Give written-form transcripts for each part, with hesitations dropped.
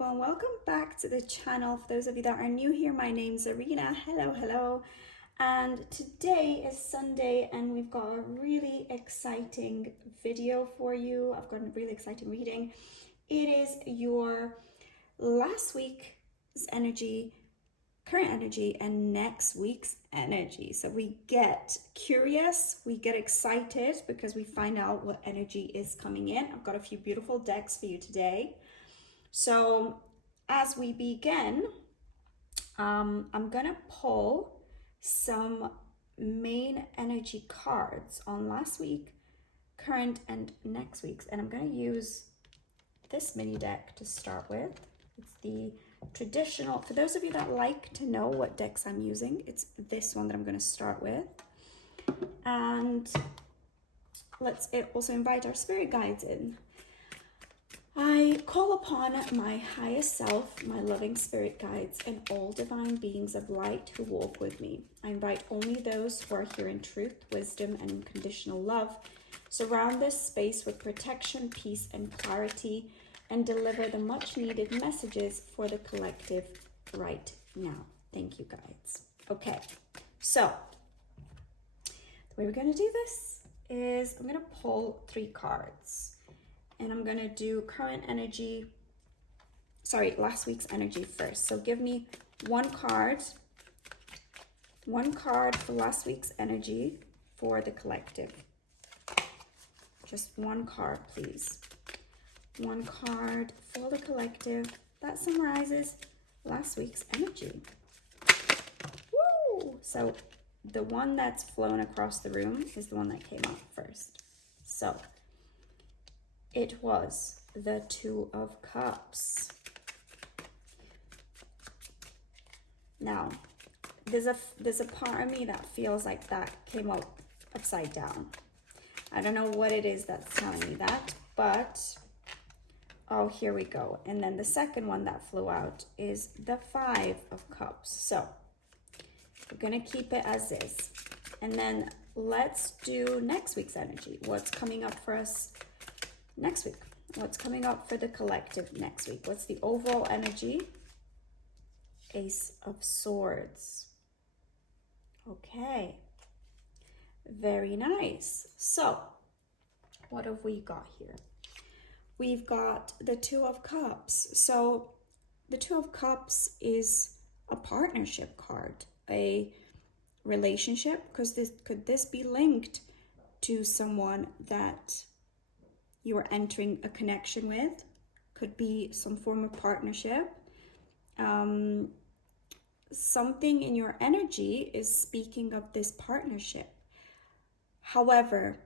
people, and welcome back to the channel. For those of you that are new here, my name's Arena. Hello. And today is Sunday and we've got a really exciting video for you. I've got a really exciting reading. It is your last week's energy, current energy, and next week's energy. So we get curious, we get excited because we find out what energy is coming in. I've got a few beautiful decks for you today. So as we begin, I'm gonna pull some main energy cards on last week, current, and next week's, and I'm gonna use this mini deck to start with. It's the traditional, for those of you that like to know what decks I'm using, it's this one that I'm gonna start with. And let's also invite our spirit guides in. I call upon my highest self, my loving spirit guides, and all divine beings of light who walk with me. I invite only those who are here in truth, wisdom, and unconditional love. Surround this space with protection, peace, and clarity, and deliver the much needed messages for the collective right now. Thank you, guides. Okay, so the way we're going to do this is I'm going to pull 3 cards. And I'm gonna do last week's energy first. So give me one card for last week's energy for the collective. Just one card, please. One card for the collective that summarizes last week's energy. Woo! So the one that's flown across the room is the one that came out first. So it was the 2 of Cups. Now, there's a part of me that feels like that came out upside down. I don't know what it is that's telling me that, but oh, here we go. And then the second one that flew out is the 5 of Cups. So we're gonna keep it as is. And then let's do next week's energy. What's coming up for us next week? What's coming up for the collective next week? What's the overall energy? Ace of Swords. Okay, very nice. So what have we got here? We've got the 2 of Cups. So the 2 of Cups is a partnership card, a relationship, because could this be linked to someone that you are entering a connection with? Could be some form of partnership. Something in your energy is speaking of this partnership. However,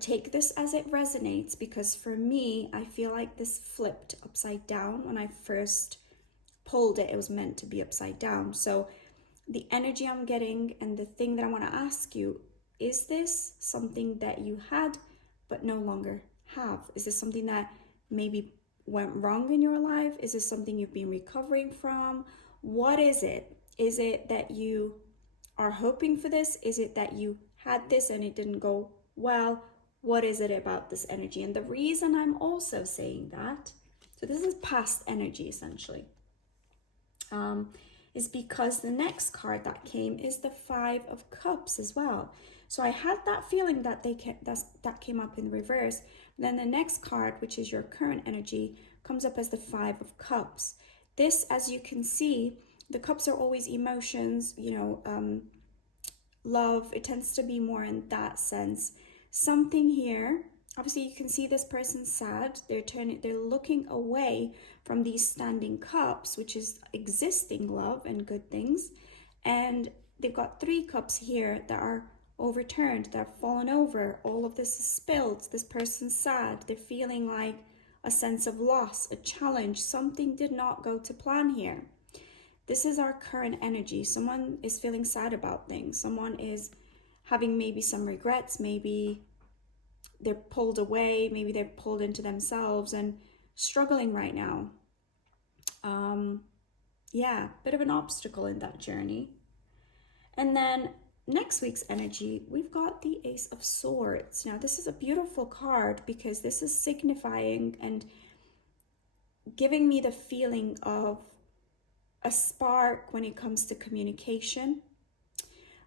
take this as it resonates, because for me, I feel like this flipped upside down. When I first pulled it, it was meant to be upside down. So the energy I'm getting and the thing that I want to ask you, is this something that you had but no longer have? Is this something that maybe went wrong in your life? Is this something you've been recovering from? What is it? Is it that you are hoping for this? Is it that you had this and it didn't go well? What is it about this energy? And the reason I'm also saying that, so this is past energy essentially, is because the next card that came is the 5 of Cups as well. So I had that feeling that that came up in reverse. And then the next card, which is your current energy, comes up as the 5 of Cups. This, as you can see, the cups are always emotions, love. It tends to be more in that sense. Something here, obviously you can see this person's sad. They're looking away from these standing cups, which is existing love and good things. And they've got 3 cups here that are overturned, that have fallen over. All of this is spilled. This person's sad. They're feeling like a sense of loss, a challenge. Something did not go to plan here. This is our current energy. Someone is feeling sad about things. Someone is having maybe some regrets. Maybe they're pulled away. Maybe they're pulled into themselves and struggling right now. Bit of an obstacle in that journey. And then next week's energy, we've got the Ace of Swords. Now, this is a beautiful card because this is signifying and giving me the feeling of a spark when it comes to communication,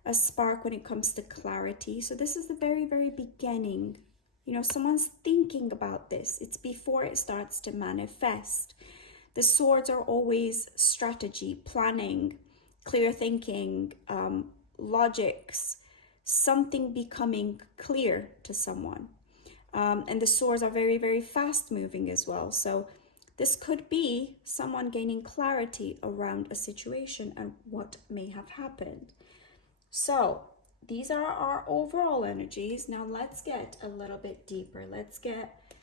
a spark when it comes to clarity. So this is the very, very beginning. You know, someone's thinking about this. It's before it starts to manifest. The swords are always strategy, planning, clear thinking, logics, something becoming clear to someone. And the swords are very, very fast moving as well. So this could be someone gaining clarity around a situation and what may have happened. So these are our overall energies. Now let's get a little bit deeper. Let's get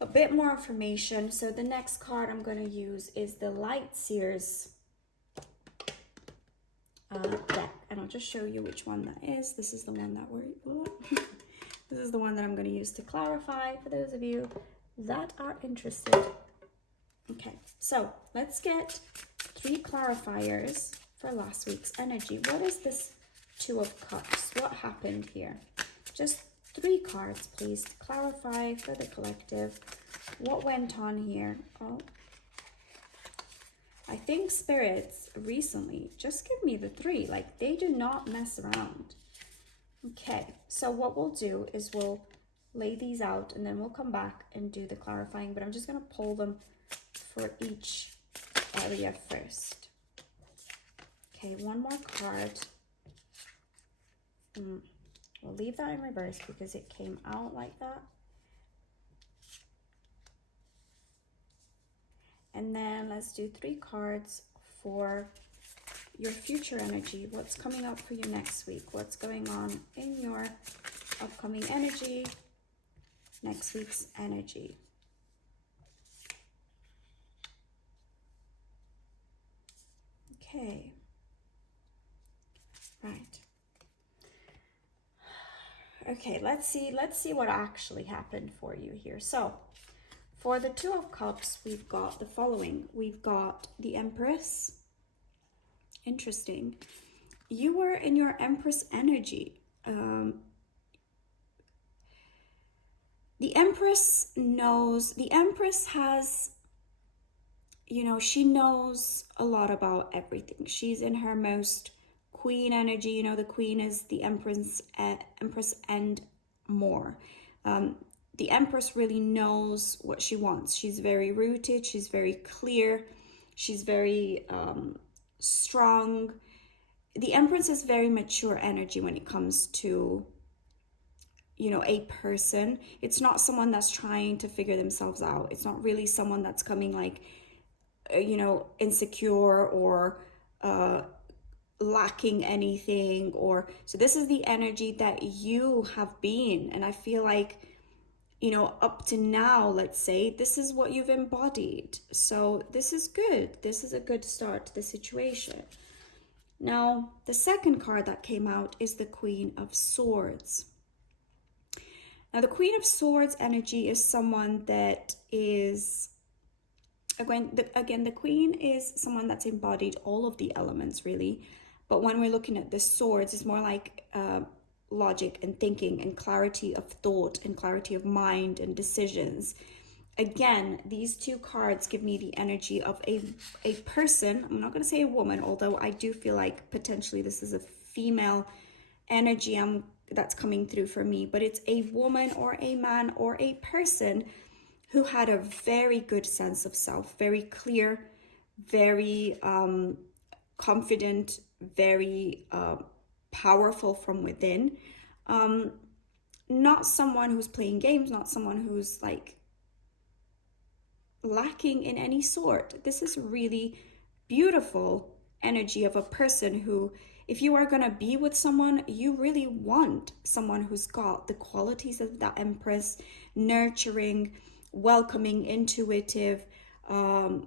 a bit more information. So the next card I'm going to use is the Light Seers deck. And I'll just show you which one that is. This is the one that this is the one that I'm going to use to clarify for those of you that are interested. Okay, so let's get 3 clarifiers for last week's energy. What is this Two of Cups? What happened here? Just 3 cards, please, to clarify for the collective. What went on here? Oh, I think spirits recently just give me the 3. Like, they do not mess around. Okay, so what we'll do is we'll lay these out and then we'll come back and do the clarifying, but I'm just going to pull them for each area first. Okay, one more card. We'll leave that in reverse because it came out like that. And then let's do 3 cards for your future energy. What's coming up for you next week? What's going on in your upcoming energy? Next week's energy. Okay. Right. Okay, let's see what actually happened for you here. So, for the Two of Cups, we've got the following. We've got the Empress. Interesting. You were in your Empress energy. The Empress has, you know, she knows a lot about everything. She's in her most Queen energy. You know, the Queen is the Empress and more. The Empress really knows what she wants. She's very rooted. She's very clear. She's very strong. The Empress is very mature energy when it comes to, you know, a person. It's not someone that's trying to figure themselves out. It's not really someone that's coming like, you know, insecure or lacking anything. Or so this is the energy that you have been, and I feel like, you know, up to now, let's say, this is what you've embodied. So this is good. This is a good start to the situation. Now, the second card that came out is the Queen of Swords. Now, the Queen of Swords energy is someone that is, again, the Queen is someone that's embodied all of the elements, really. But when we're looking at the swords, it's more like logic and thinking and clarity of thought and clarity of mind and decisions. Again, these 2 cards give me the energy of a person. I'm not going to say a woman, although I do feel like potentially this is a female energy that's coming through for me. But it's a woman or a man or a person who had a very good sense of self, very clear, very confident, very powerful from within. Not someone who's playing games, not someone who's like lacking in any sort. This is really beautiful energy of a person who, if you are going to be with someone, you really want someone who's got the qualities of that Empress: nurturing, welcoming, intuitive,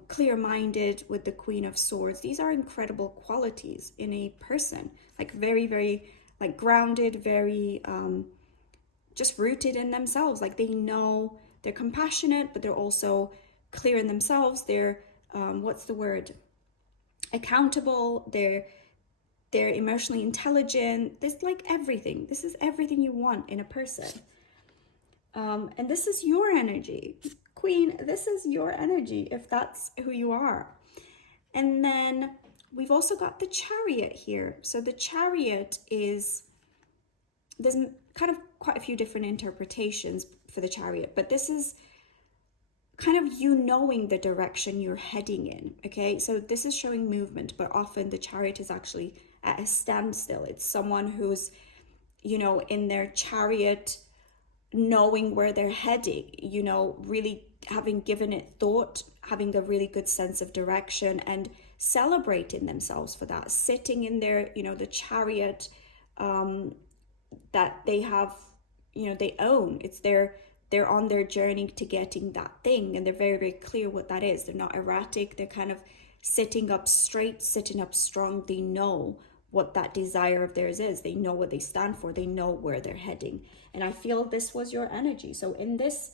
clear-minded with the Queen of Swords. These are incredible qualities in a person, like very, very like grounded, very just rooted in themselves. Like they know they're compassionate, but they're also clear in themselves. They're accountable. They're emotionally intelligent. There's like everything. This is everything you want in a person. And this is your energy. Queen, this is your energy if that's who you are. And then we've also got the Chariot here. So the Chariot is, there's kind of quite a few different interpretations for the Chariot, but this is kind of you knowing the direction you're heading in, okay? So this is showing movement, but often the Chariot is actually at a standstill. It's someone who's, you know, in their chariot, knowing where they're heading, you know, really having given it thought, having a really good sense of direction, and celebrating themselves for that, sitting in their, you know, the chariot that they have, you know, they own. It's they're on their journey to getting that thing, and they're very, very clear what that is. They're not erratic. They're kind of sitting up straight, sitting up strong. They know what that desire of theirs is. They know what they stand for. They know where they're heading. And I feel this was your energy. So in this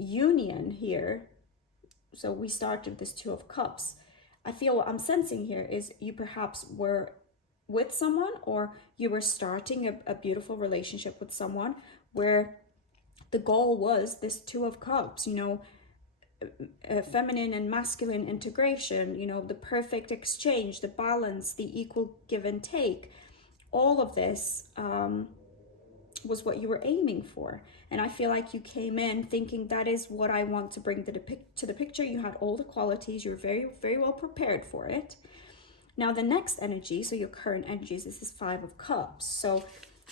union here, so we started with this Two of Cups. I feel what I'm sensing here is you perhaps were with someone, or you were starting a beautiful relationship with someone where the goal was this Two of Cups, you know, feminine and masculine integration, you know, the perfect exchange, the balance, the equal give and take. All of this was what you were aiming for. And I feel like you came in thinking that is what I want to bring to the picture. You had all the qualities. You were very, very well prepared for it. Now the next energy, so your current energies, is this Five of Cups. So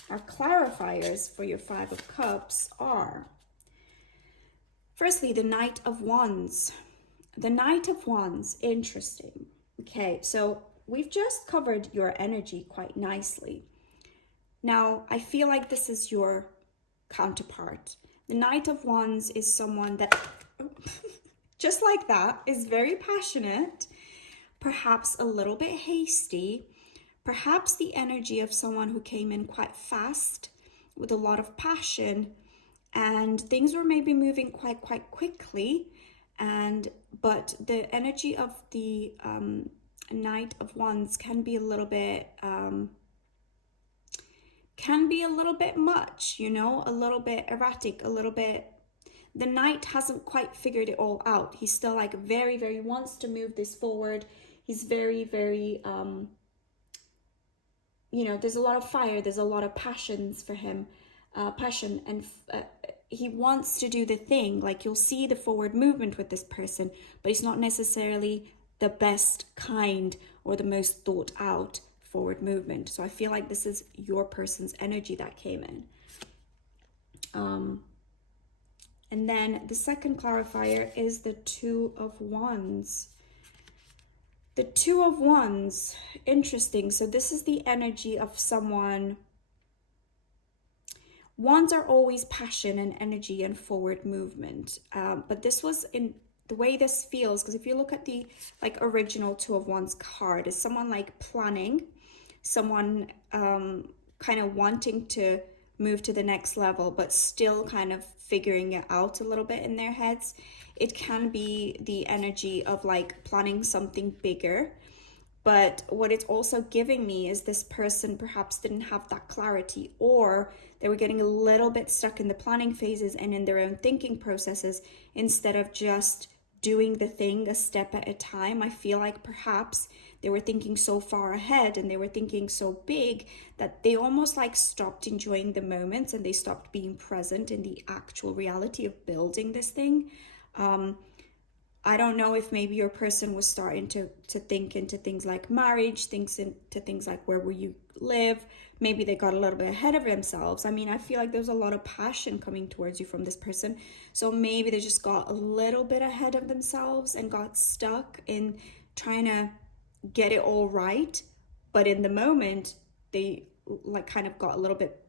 our clarifiers for your Five of Cups are, firstly, the Knight of Wands. The Knight of Wands, interesting. Okay, so we've just covered your energy quite nicely. Now, I feel like this is your counterpart. The Knight of Wands is someone that, just like that, is very passionate, perhaps a little bit hasty, perhaps the energy of someone who came in quite fast with a lot of passion, and things were maybe moving quite quickly, but the energy of the Knight of Wands can be a little bit much, you know, a little bit erratic, a little bit. The Knight hasn't quite figured it all out. He's still like very, very wants to move this forward. He's very, very, you know, there's a lot of fire. There's a lot of passions for him, and he wants to do the thing. Like, you'll see the forward movement with this person, but it's not necessarily the best kind or the most thought out forward movement. So I feel like this is your person's energy that came in. And then the second clarifier is the Two of Wands. The Two of Wands, interesting. So this is the energy of someone. Wands are always passion and energy and forward movement. But this was in the way this feels, because if you look at the like original Two of Wands card, is someone like planning, someone kind of wanting to move to the next level, but still kind of figuring it out a little bit in their heads. It can be the energy of like planning something bigger. But what it's also giving me is this person perhaps didn't have that clarity, or they were getting a little bit stuck in the planning phases and in their own thinking processes instead of just doing the thing a step at a time. I feel like perhaps they were thinking so far ahead and they were thinking so big that they almost like stopped enjoying the moments, and they stopped being present in the actual reality of building this thing. I don't know if maybe your person was starting to think into things like marriage, things into things like where will you live. Maybe they got a little bit ahead of themselves. I mean, I feel like there's a lot of passion coming towards you from this person. So maybe they just got a little bit ahead of themselves and got stuck in trying to get it all right. But in the moment, they like kind of got a little bit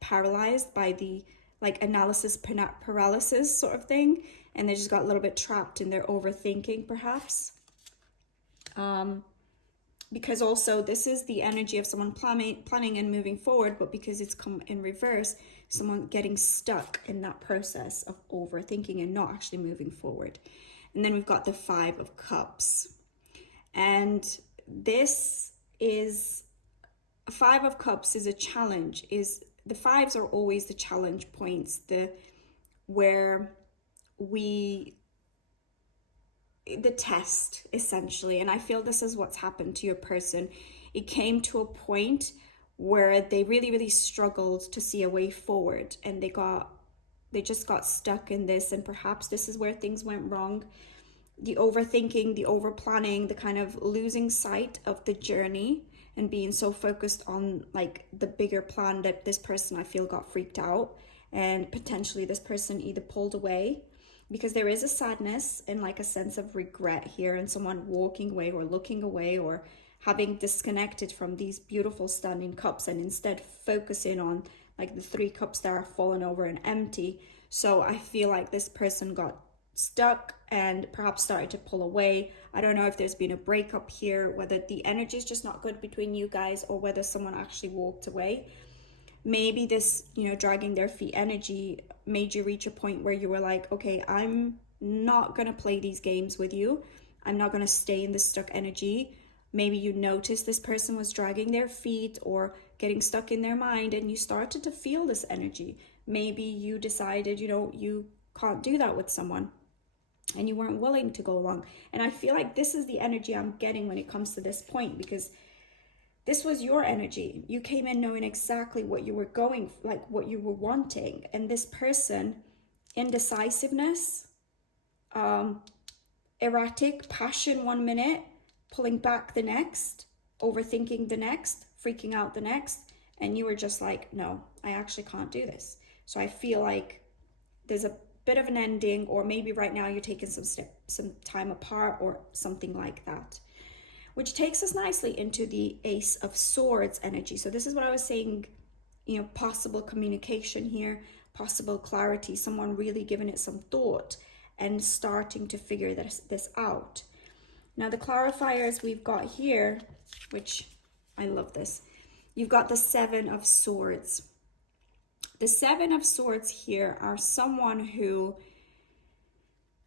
paralyzed by the like analysis paralysis sort of thing, and they just got a little bit trapped in their overthinking perhaps. Because also this is the energy of someone planning and moving forward, but because it's come in reverse, someone getting stuck in that process of overthinking and not actually moving forward. And then we've got the Five of Cups, and this is Five of Cups is a challenge. Is the fives are always the challenge points, the where the test essentially, and I feel this is what's happened to your person. It came to a point where they really, really struggled to see a way forward, and they just got stuck in this, and perhaps this is where things went wrong. The overthinking, the over planning, the kind of losing sight of the journey and being so focused on like the bigger plan that this person, I feel, got freaked out, and potentially this person either pulled away, because there is a sadness and like a sense of regret here, and someone walking away or looking away or having disconnected from these beautiful standing cups and instead focusing on like the 3 cups that are fallen over and empty. So I feel like this person got stuck and perhaps started to pull away. I don't know if there's been a breakup here, whether the energy is just not good between you guys, or whether someone actually walked away. Maybe this, dragging their feet energy made you reach a point where you were like, okay, I'm not going to play these games with you. I'm not going to stay in this stuck energy. Maybe you noticed this person was dragging their feet or getting stuck in their mind, and you started to feel this energy. Maybe you decided, you can't do that with someone, and you weren't willing to go along. And I feel like this is the energy I'm getting when it comes to this point, because this was your energy. You came in knowing exactly what you were what you were wanting. And this person, indecisiveness, erratic passion 1 minute, pulling back the next, overthinking the next, freaking out the next. And you were just like, no, I actually can't do this. So I feel like there's a bit of an ending, or maybe right now you're taking some time apart or something like that. Which takes us nicely into the Ace of Swords energy. So this is what I was saying, possible communication here, possible clarity, someone really giving it some thought and starting to figure this out. Now the clarifiers we've got here, which I love this, you've got the 7 of Swords. The 7 of Swords here are someone who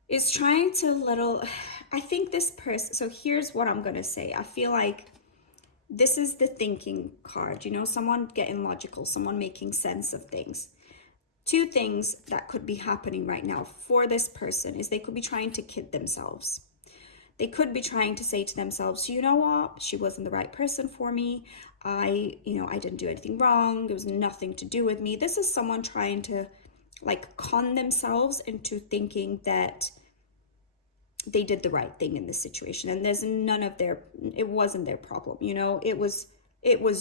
is trying to I think this person, so here's what I'm going to say. I feel like this is the thinking card, someone getting logical, someone making sense of things. 2 things that could be happening right now for this person is they could be trying to kid themselves. They could be trying to say to themselves, you know what, she wasn't the right person for me. I didn't do anything wrong. There was nothing to do with me. This is someone trying to con themselves into thinking that they did the right thing in this situation, and there's it wasn't their problem. It was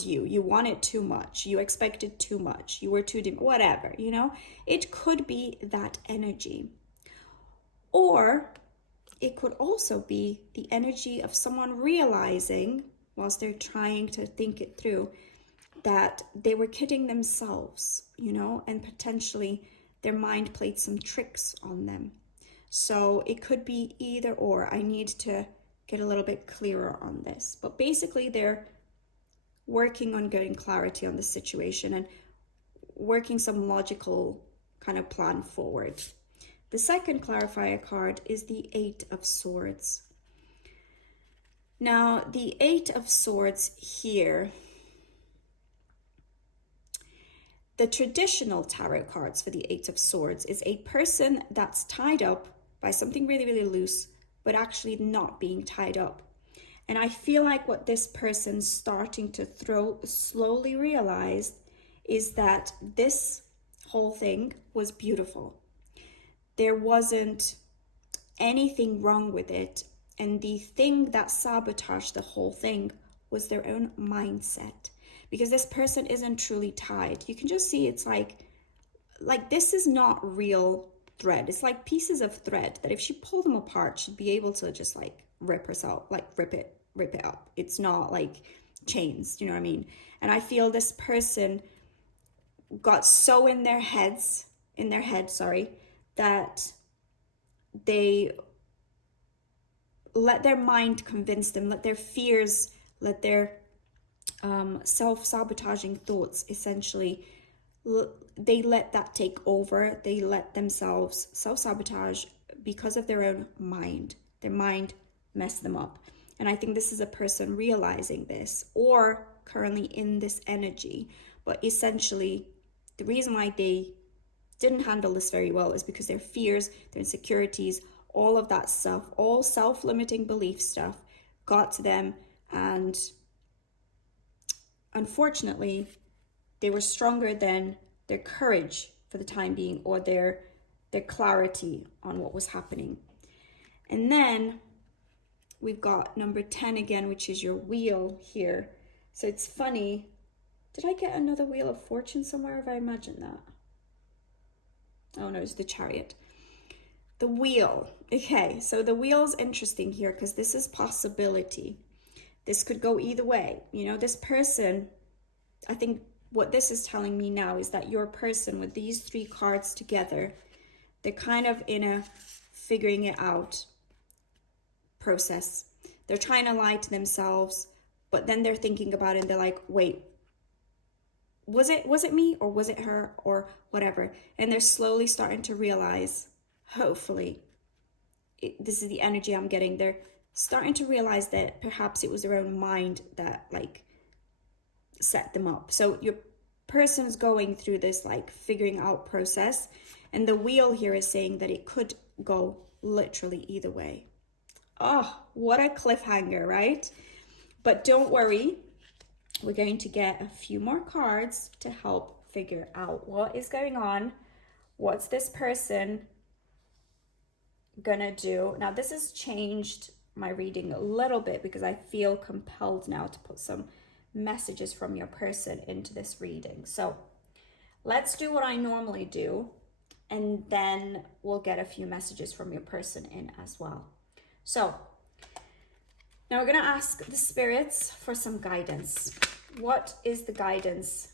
you wanted too much, you expected too much, you were too whatever. It could be that energy, or it could also be the energy of someone realizing, whilst they're trying to think it through, that they were kidding themselves, and potentially their mind played some tricks on them. So it could be either or. I need to get a little bit clearer on this. But basically, they're working on getting clarity on the situation and working some logical kind of plan forward. The second clarifier card is the 8 of Swords. Now, the 8 of Swords here, the traditional tarot cards for the 8 of Swords is a person that's tied up by something really, really loose, but actually not being tied up. And I feel like what this person's starting to slowly realize is that this whole thing was beautiful. There wasn't anything wrong with it. And the thing that sabotaged the whole thing was their own mindset. Because this person isn't truly tied. You can just see it's like this is not real thread. It's like pieces of thread that if she pulled them apart, she'd be able to just rip herself, rip it up. It's not like chains, you know what I mean? And I feel this person got so in their head, that they let their mind convince them, let their fears, let their self-sabotaging thoughts essentially, they let that take over. They let themselves self-sabotage because of their own mind. Their mind messed them up. And I think this is a person realizing this, or currently in this energy. But essentially, the reason why they didn't handle this very well is because their fears, their insecurities, all of that stuff, all self-limiting belief stuff got to them, and unfortunately they were stronger than their courage for the time being, or their clarity on what was happening. And then we've got number 10 again, which is your wheel here. So it's funny, did I get another wheel of fortune somewhere? Have I imagined that? Oh no, it's the chariot. The wheel. Okay, so the wheel's interesting here because this is possibility. This could go either way. You know, this person, I think what this is telling me now is that your person with these 3 cards together, they're kind of in a figuring it out process. They're trying to lie to themselves, but then they're thinking about it and they're like, wait, was it me, or was it her, or whatever? And they're slowly starting to realize, hopefully, this is the energy I'm getting. They're starting to realize that perhaps it was their own mind that like set them up. So your person's going through this like figuring out process, and the wheel here is saying that it could go literally either way. Oh, what a cliffhanger, right? But don't worry, we're going to get a few more cards to help figure out what is going on. What's this person gonna do? Now, this has changed my reading a little bit because I feel compelled now to put some messages from your person into this reading. So let's do what I normally do, and then we'll get a few messages from your person in as well. So now we're going to ask the spirits for some guidance. What is the guidance?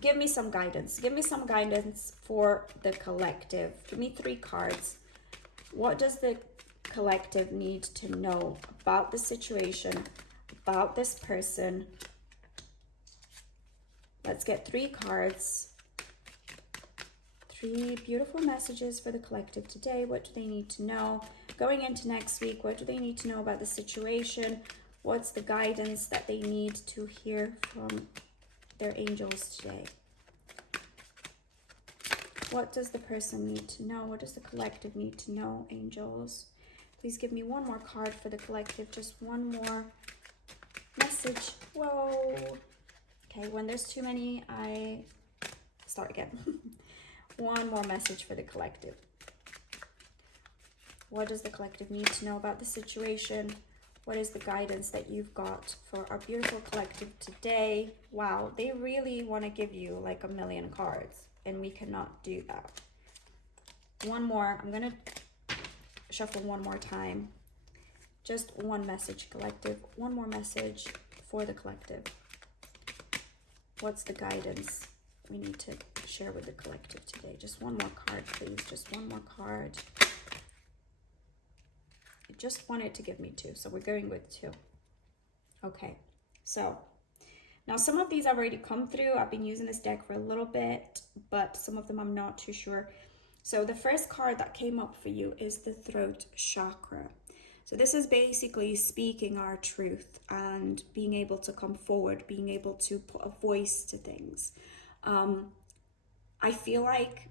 Give me some guidance. Give me some guidance for the collective. Give me 3 cards. What does the collective need to know about the situation, about this person? Let's get 3 cards. 3 beautiful messages for the collective today. What do they need to know? Going into next week, what do they need to know about the situation? What's the guidance that they need to hear from their angels today? What does the person need to know? What does the collective need to know, angels? Please give me one more card for the collective. Just one more message. Whoa. Okay, when there's too many, I start again. One more message for the collective. What does the collective need to know about the situation? What is the guidance that you've got for our beautiful collective today? Wow, they really want to give you like a million cards, and we cannot do that. One more. I'm going to shuffle one more time. Just one message, collective. One more message for the collective. What's the guidance we need to share with the collective today? Just one more card, please. Just one more card. I just wanted to give me 2, so we're going with 2. Okay, so now some of these have already come through. I've been using this deck for a little bit, but some of them I'm not too sure. So the first card that came up for you is the throat chakra. So this is basically speaking our truth and being able to come forward, being able to put a voice to things. I feel like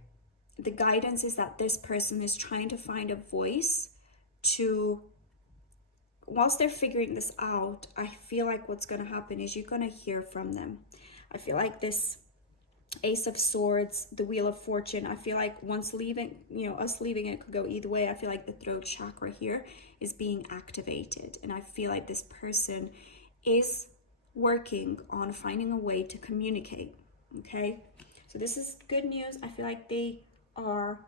the guidance is that this person is trying to find a voice to, whilst they're figuring this out, I feel like what's going to happen is you're going to hear from them. I feel like this Ace of Swords, the Wheel of Fortune, I feel like once leaving, us leaving, it could go either way. I feel like the throat chakra here is being activated, and I feel like this person is working on finding a way to communicate. Okay, so this is good news. I feel like they are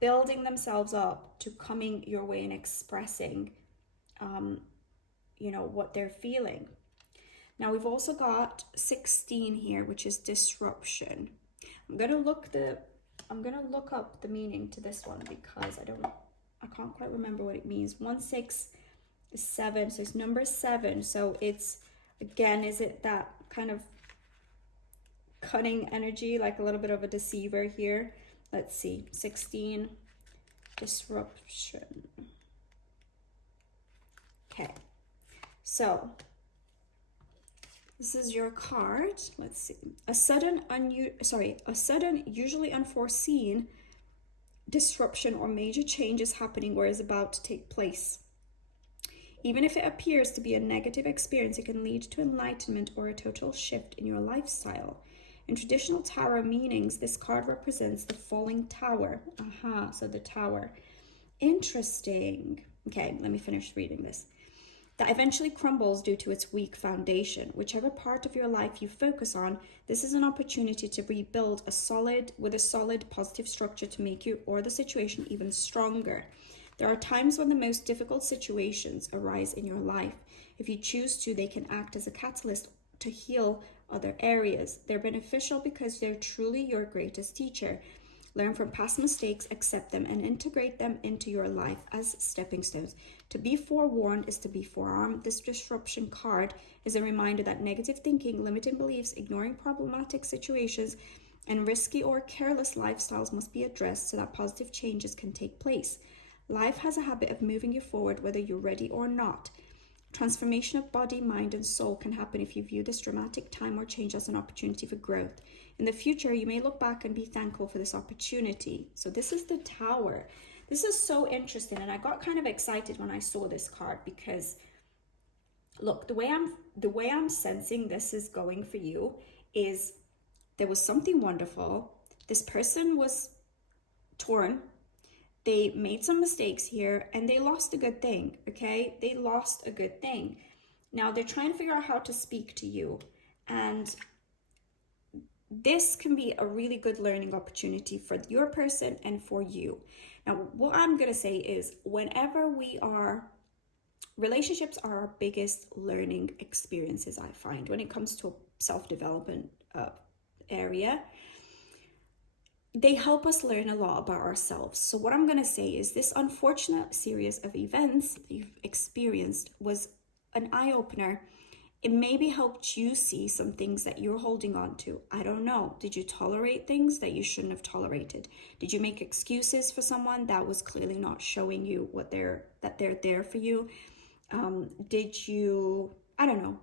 building themselves up to coming your way and expressing what they're feeling. Now we've also got 16 here, which is disruption. I'm gonna look up the meaning to this one because I can't quite remember what it means. 1, 6 is 7, so it's number 7. So it's, again, is it that kind of cunning energy, like a little bit of a deceiver here? Let's see, 16, disruption. Okay, so This is your card. Let's see. A sudden, usually unforeseen disruption or major change is happening or is about to take place. Even if it appears to be a negative experience, it can lead to enlightenment or a total shift in your lifestyle. In traditional tarot meanings, this card represents the falling tower. Aha, so the tower. Interesting. Okay, let me finish reading this. That eventually crumbles due to its weak foundation. Whichever part of your life you focus on, this is an opportunity to rebuild a solid positive structure to make you or the situation even stronger. There are times when the most difficult situations arise in your life. If you choose to, they can act as a catalyst to heal other areas. They're beneficial because they're truly your greatest teacher. Learn from past mistakes, accept them, and integrate them into your life as stepping stones. To be forewarned is to be forearmed. This disruption card is a reminder that negative thinking, limiting beliefs, ignoring problematic situations, and risky or careless lifestyles must be addressed so that positive changes can take place. Life has a habit of moving you forward whether you're ready or not. Transformation of body, mind, and soul can happen if you view this dramatic time or change as an opportunity for growth. In the future, you may look back and be thankful for this opportunity. So this is the Tower. This is so interesting, and I got kind of excited when I saw this card because, look, the way I'm sensing this is going for you is there was something wonderful. This person was torn. They made some mistakes here and they lost a good thing, okay? They lost a good thing. Now they're trying to figure out how to speak to you, and this can be a really good learning opportunity for your person and for you. Now, what I'm going to say is relationships are our biggest learning experiences, I find, when it comes to a self-development area. They help us learn a lot about ourselves. So what I'm going to say is this unfortunate series of events that you've experienced was an eye-opener. It maybe helped you see some things that you're holding on to. I don't know. Did you tolerate things that you shouldn't have tolerated? Did you make excuses for someone that was clearly not showing you that they're there for you? Did you, I don't know,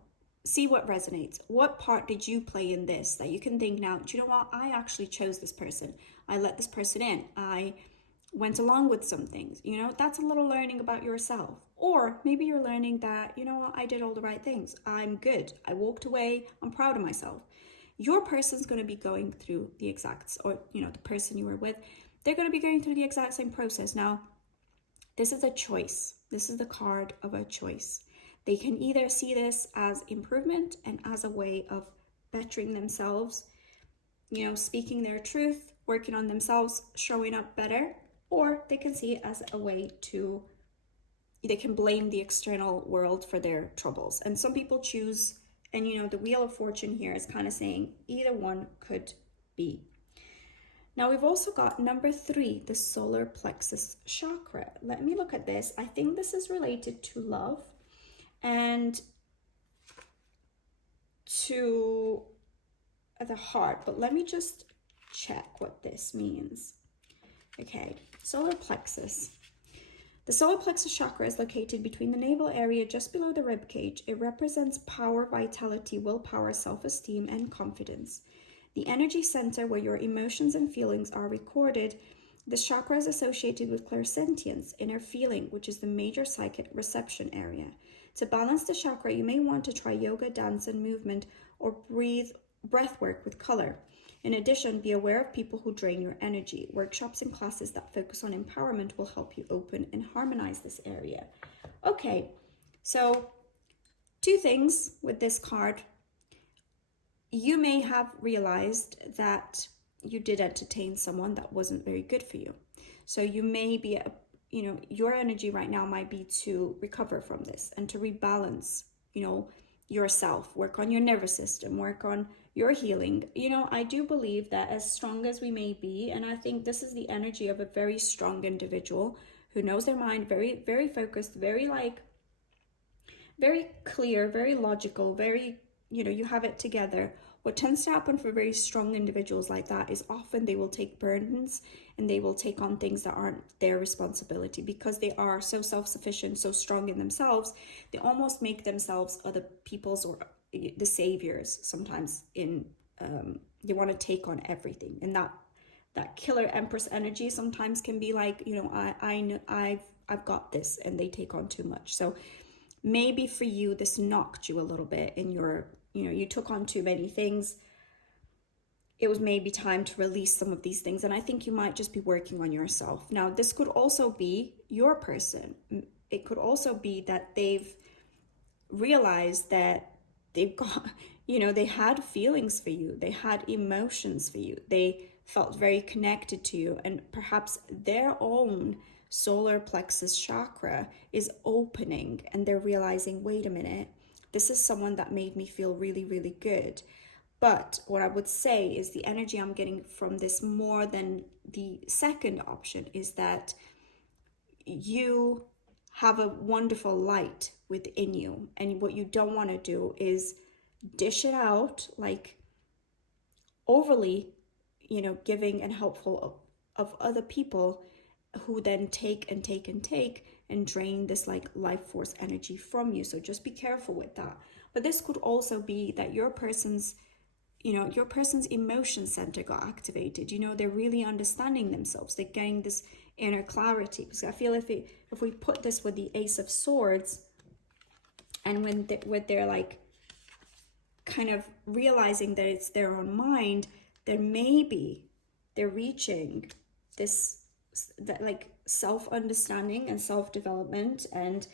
see what resonates? What part did you play in this that you can think now, do you know what? I actually chose this person. I let this person in. I went along with some things. You know, that's a little learning about yourself. Or maybe you're learning that, you know what, I did all the right things. I'm good. I walked away. I'm proud of myself. Your person's going to be going through the the person you were with, they're going to be going through the exact same process. Now, this is a choice. This is the card of a choice. They can either see this as improvement and as a way of bettering themselves, speaking their truth, working on themselves, showing up better, or they can see it as a way they can blame the external world for their troubles. And some people choose, and the Wheel of Fortune here is kind of saying either one could be. Now we've also got number 3, the solar plexus chakra. Let me look at this. I think this is related to love and to the heart, but let me just check what this means. Okay, solar plexus. The solar plexus chakra is located between the navel area just below the rib cage. It represents power, vitality, willpower, self-esteem, and confidence. The energy center where your emotions and feelings are recorded. This chakra is associated with clairsentience, inner feeling, which is the major psychic reception area. To balance the chakra, you may want to try yoga, dance, and movement, or breath work with color. In addition, be aware of people who drain your energy. Workshops and classes that focus on empowerment will help you open and harmonize this area. Okay, so 2 things with this card. You may have realized that you did entertain someone that wasn't very good for you. So you may be, your energy right now might be to recover from this and to rebalance, yourself, work on your nervous system, work on your healing. I do believe that as strong as we may be, and I think this is the energy of a very strong individual who knows their mind, very, very focused, very clear, very logical, very, you have it together. What tends to happen for very strong individuals like that is often they will take burdens and they will take on things that aren't their responsibility because they are so self-sufficient, so strong in themselves. They almost make themselves other people's or the saviors sometimes in they want to take on everything, and that killer empress energy sometimes can be like, you know, I know I've got this, and they take on too much. So maybe for you this knocked you a little bit in your, you know, you took on too many things. It was maybe time to release some of these things, and I think you might just be working on yourself. Now this could also be your person. It could also be that they've realized that they've got, you know, they had feelings for you, they had emotions for you, they felt very connected to you, and perhaps their own solar plexus chakra is opening, and they're realizing, wait a minute, this is someone that made me feel really, really good. But what I would say is the energy I'm getting from this more than the second option is that you have a wonderful light within you, and what you don't want to do is dish it out like overly, you know, giving and helpful of other people, who then take and take and take and drain this like life force energy from you. So just be careful with that. But this could also be that your person's, you know, your person's emotion center got activated. You know, they're really understanding themselves, they're getting this inner clarity. Because I feel if we put this with the Ace of Swords, and when they're like kind of realizing that it's their own mind, then maybe they're reaching this, that like self-understanding and self-development, and,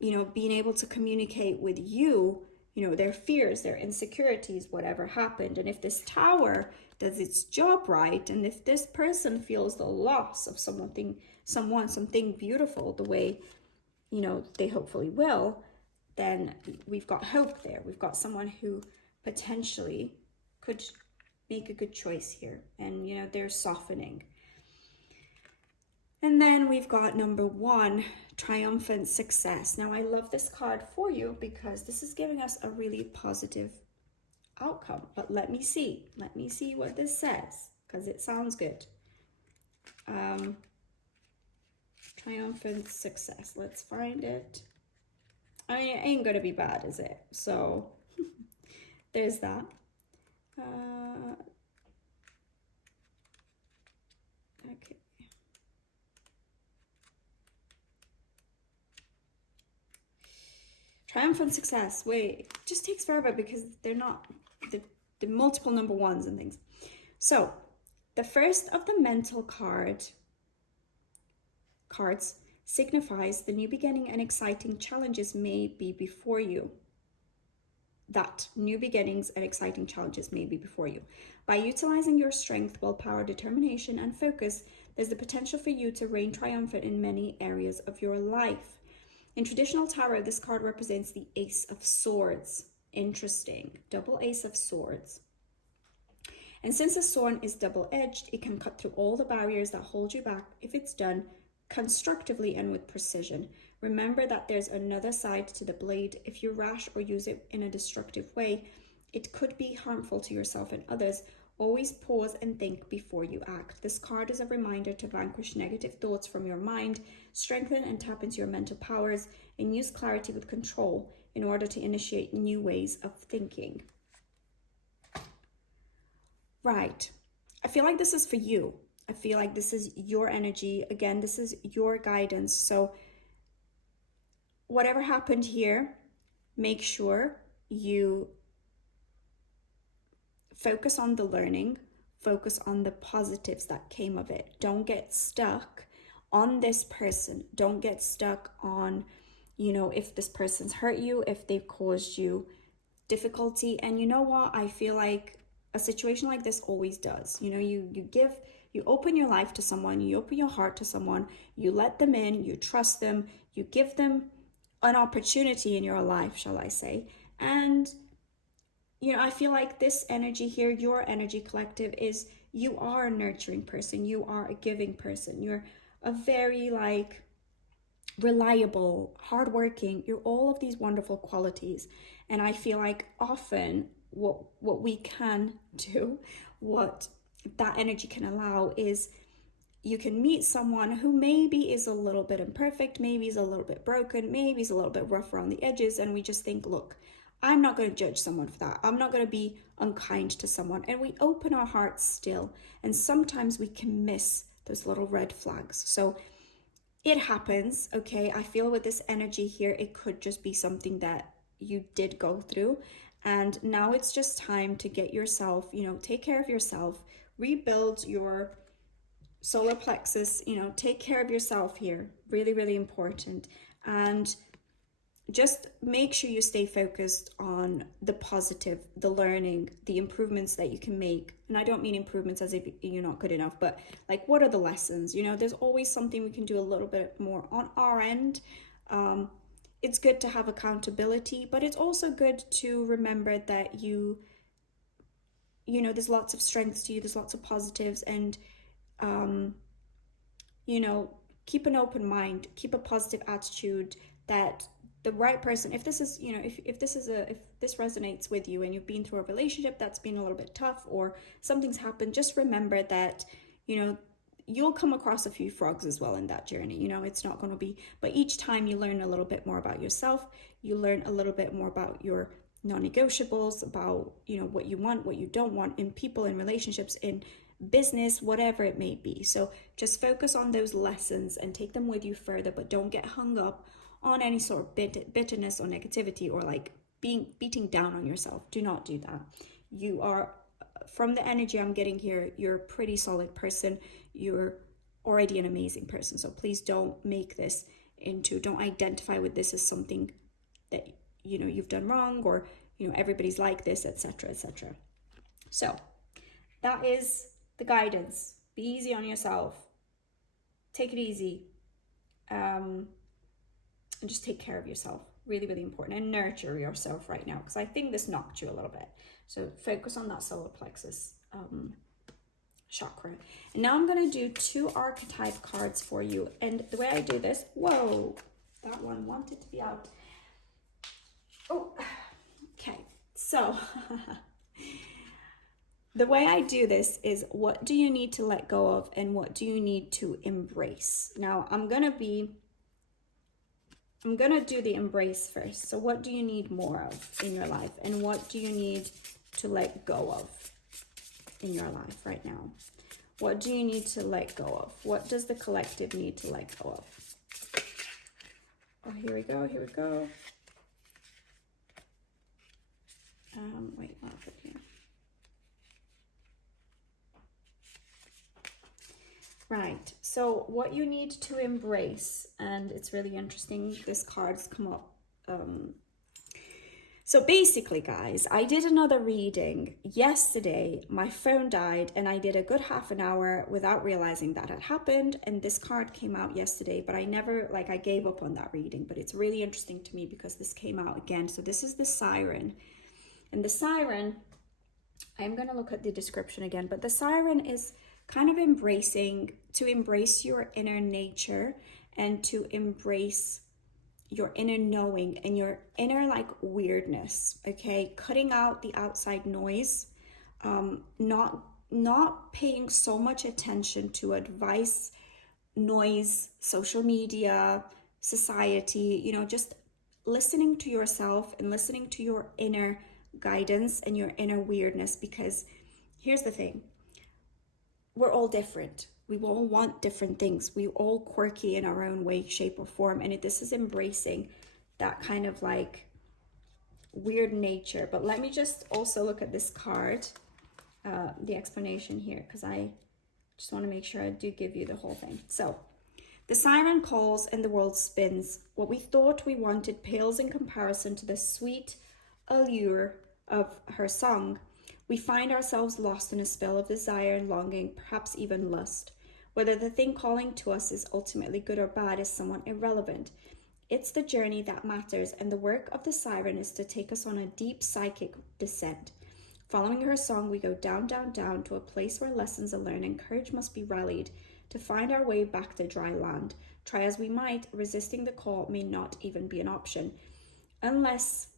you know, being able to communicate with you, you know, their fears, their insecurities, whatever happened. And if this tower does its job right, and if this person feels the loss of something beautiful the way, you know, they hopefully will, then we've got hope there. We've got someone who potentially could make a good choice here, and, you know, they're softening. And then we've got number 1, triumphant success. Now I love this card for you because this is giving us a really positive outcome. But let me see what this says, because it sounds good. Triumphant success, let's find it. I mean, it ain't gonna be bad, is it? So there's that. Okay. Triumphant success. Wait, it just takes forever because they're not the multiple number 1s and things. So the first of the mental cards signifies the new beginning and exciting challenges may be before you. That new beginnings and exciting challenges may be before you. By utilizing your strength, willpower, determination, and focus, there's the potential for you to reign triumphant in many areas of your life. In traditional tarot, this card represents the Ace of Swords. Interesting. Double Ace of Swords. And since a sword is double-edged, it can cut through all the barriers that hold you back if it's done constructively and with precision. Remember that there's another side to the blade. If you rash or use it in a destructive way, it could be harmful to yourself and others. Always pause and think before you act. This card is a reminder to vanquish negative thoughts from your mind, strengthen and tap into your mental powers, and use clarity with control in order to initiate new ways of thinking. Right. I feel like this is for you. I feel like this is your energy. Again, this is your guidance. So whatever happened here, make sure you focus on the learning, focus on the positives that came of it. Don't get stuck on this person. Don't get stuck on, you know, if this person's hurt you, if they've caused you difficulty. And you know what? I feel like a situation like this always does. You know, you open your life to someone, you open your heart to someone, you let them in, you trust them, you give them an opportunity in your life, shall I say. And you know, I feel like this energy here, your energy collective, is you are a nurturing person, you are a giving person, you're a very like reliable, hardworking, you're all of these wonderful qualities. And I feel like often what we can do, what that energy can allow, is you can meet someone who maybe is a little bit imperfect, maybe is a little bit broken, maybe is a little bit rough around the edges, and we just think, look, I'm not going to judge someone for that. I'm not going to be unkind to someone. And we open our hearts still. And sometimes we can miss those little red flags. So it happens, okay? I feel with this energy here, it could just be something that you did go through. And now it's just time to get yourself, take care of yourself, rebuild your solar plexus, take care of yourself here. Really, really important. And just make sure you stay focused on the positive, the learning, the improvements that you can make. And I don't mean improvements as if you're not good enough, but like, what are the lessons? There's always something we can do a little bit more on our end. It's good to have accountability, but it's also good to remember that there's lots of strengths to you, there's lots of positives, and keep an open mind, keep a positive attitude, that the right person, if this is, if this resonates with you and you've been through a relationship that's been a little bit tough or something's happened, just remember that, you'll come across a few frogs as well in that journey. It's not going to be, but each time you learn a little bit more about yourself, you learn a little bit more about your non-negotiables, about, what you want, what you don't want in people, in relationships, in business, whatever it may be. So just focus on those lessons and take them with you further, but don't get hung up on any sort of bitterness or negativity, or like beating down on yourself. Do not do that. You are, from the energy I'm getting here, you're a pretty solid person. You're already an amazing person. So please don't don't identify with this as something that, you've done wrong, or, everybody's like this, etc., etc. So that is the guidance. Be easy on yourself. Take it easy. And just take care of yourself. Really, really important. And nurture yourself right now, because I think this knocked you a little bit. So focus on that solar plexus chakra. And now I'm going to do 2 archetype cards for you. And the way I do this, whoa, that one wanted to be out. Oh, okay. So the way I do this is, what do you need to let go of and what do you need to embrace? Now I'm going to do the embrace first. So what do you need more of in your life? And what do you need to let go of in your life right now? What do you need to let go of? What does the collective need to let go of? Oh, here we go. Wait, I'll put here. Right, so what you need to embrace, and it's really interesting, this card's come up. So basically, guys, I did another reading yesterday. My phone died and I did a good half an hour without realizing that had happened. And this card came out yesterday, but I gave up on that reading. But it's really interesting to me because this came out again. So this is the siren. And the siren, I'm going to look at the description again, but the siren is kind of to embrace your inner nature and to embrace your inner knowing and your inner weirdness, okay? Cutting out the outside noise, not paying so much attention to advice, noise, social media, society, just listening to yourself and listening to your inner guidance and your inner weirdness, because here's the thing. We're all different. We all want different things. We're all quirky in our own way, shape, or form. And this is embracing that kind of weird nature. But let me just also look at this card, the explanation here, because I just want to make sure I do give you the whole thing. So the siren calls and the world spins. What we thought we wanted pales in comparison to the sweet allure of her song. We find ourselves lost in a spell of desire and longing, perhaps even lust. Whether the thing calling to us is ultimately good or bad is somewhat irrelevant. It's the journey that matters, and the work of the siren is to take us on a deep psychic descent. Following her song, we go down, down, down to a place where lessons are learned and courage must be rallied to find our way back to dry land. Try as we might, resisting the call may not even be an option. Unless,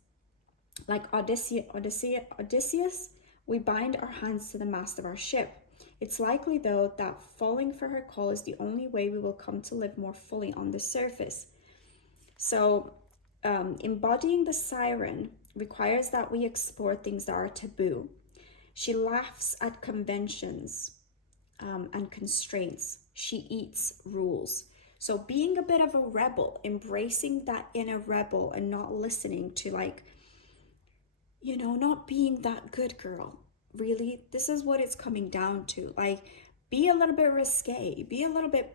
like Odysseus, we bind our hands to the mast of our ship. It's likely, though, that falling for her call is the only way we will come to live more fully on the surface. So, embodying the siren requires that we explore things that are taboo. She laughs at conventions and constraints. She eats rules. So being a bit of a rebel, embracing that inner rebel and not listening to, like, not being that good girl. Really, this is what it's coming down to. Like, be a little bit risque, be a little bit,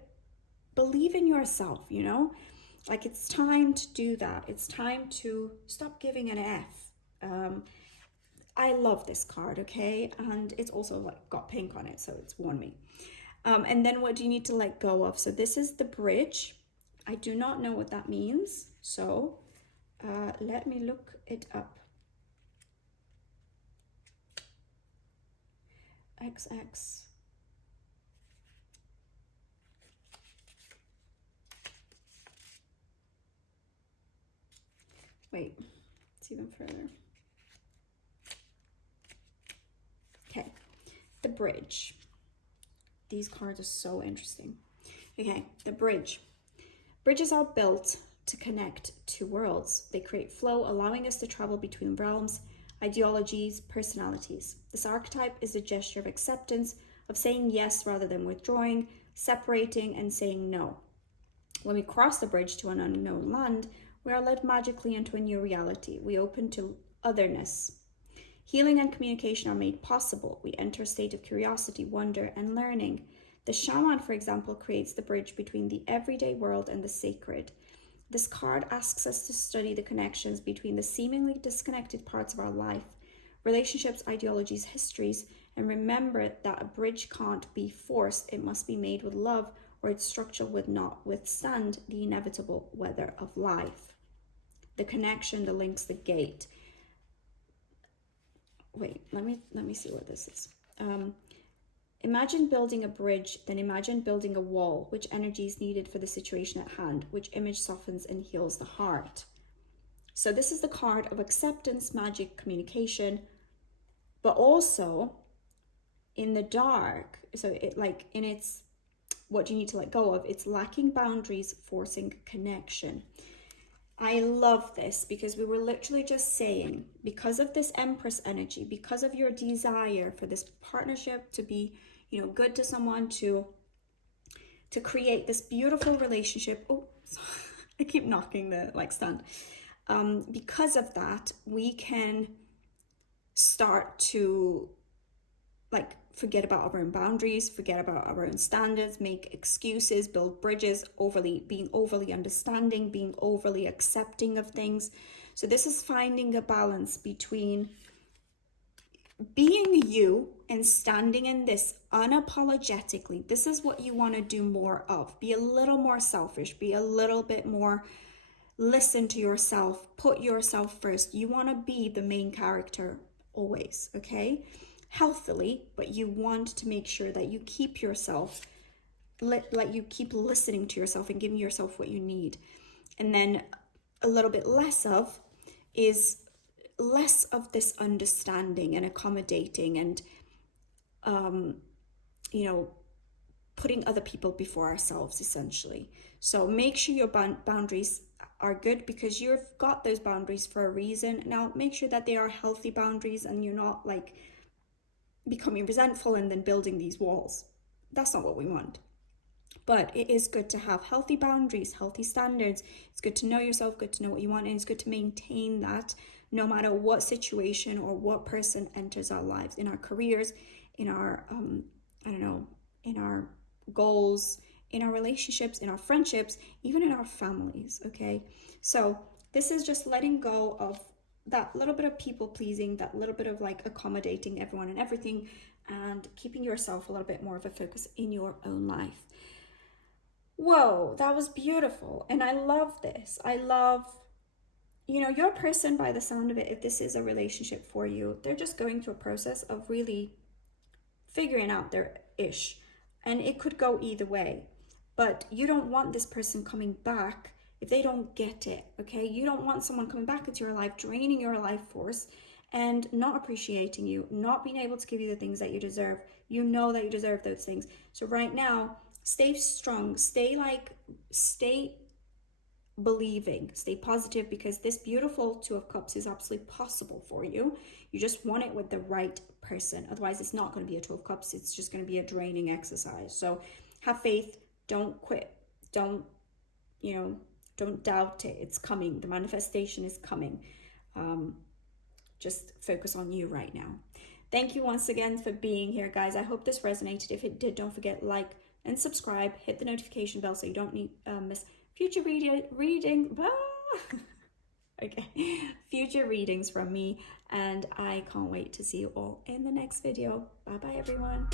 believe in yourself, Like, it's time to do that. It's time to stop giving an F. I love this card, okay? And it's also like got pink on it, so it's won me. And then what do you need to let go of? So this is the bridge. I do not know what that means. So let me look it up. XX. Wait, it's even further. Okay, the bridge. These cards are so interesting. Okay, the bridge. Bridges are built to connect two worlds. They create flow, allowing us to travel between realms, ideologies, personalities. This archetype is a gesture of acceptance, of saying yes rather than withdrawing, separating and saying no. When we cross the bridge to an unknown land, we are led magically into a new reality. We open to otherness. Healing and communication are made possible. We enter a state of curiosity, wonder, and learning. The shaman, for example, creates the bridge between the everyday world and the sacred. This card asks us to study the connections between the seemingly disconnected parts of our life, relationships, ideologies, histories, and remember that a bridge can't be forced. It must be made with love, or its structure would not withstand the inevitable weather of life. The connection, the links, the gate. Wait, let me see what this is. Imagine building a bridge, then imagine building a wall. Which energy is needed for the situation at hand? Which image softens and heals the heart? So this is the card of acceptance, magic, communication, but also in the dark. So it, like, in its, what do you need to let go of? It's lacking boundaries, forcing connection. I love this because we were literally just saying, because of this Empress energy, because of your desire for this partnership to be, good to someone, to create this beautiful relationship. Oh, I keep knocking the stand. Because of that, we can start to forget about our own boundaries, forget about our own standards, make excuses, build bridges, being overly understanding, being overly accepting of things. So this is finding a balance between being you and standing in this unapologetically. This is what you want to do more of. Be a little more selfish, be a little bit more, listen to yourself, put yourself first. You want to be the main character always, okay? Healthily, but you want to make sure that you keep yourself, you keep listening to yourself and giving yourself what you need. And then a little bit less of this understanding and accommodating and putting other people before ourselves, essentially. So make sure your boundaries are good, because you've got those boundaries for a reason. Now make sure that they are healthy boundaries and you're not becoming resentful and then building these walls. That's not what we want. But it is good to have healthy boundaries, healthy standards. It's good to know yourself, good to know what you want, and it's good to maintain that no matter what situation or what person enters our lives, in our careers, in our, in our goals, in our relationships, in our friendships, even in our families, okay? So this is just letting go of that little bit of people pleasing, that little bit of accommodating everyone and everything, and keeping yourself a little bit more of a focus in your own life. Whoa, that was beautiful. And I love this. I love, your person, by the sound of it, if this is a relationship for you, they're just going through a process of really figuring out their ish. And it could go either way. But you don't want this person coming back if they don't get it, okay? You don't want someone coming back into your life, draining your life force and not appreciating you, not being able to give you the things that you deserve. You know that you deserve those things. So right now, stay strong, stay believing, stay positive, because this beautiful Two of Cups is absolutely possible for you. You just want it with the right person. Otherwise, it's not going to be a Two of Cups. It's just going to be a draining exercise. So have faith. Don't quit. Don't, don't doubt it. It's coming. The manifestation is coming. Just focus on you right now. Thank you once again for being here, guys. I hope this resonated. If it did, don't forget like and subscribe. Hit the notification bell so you don't miss future reading. Okay, future readings from me, and I can't wait to see you all in the next video. Bye bye, everyone.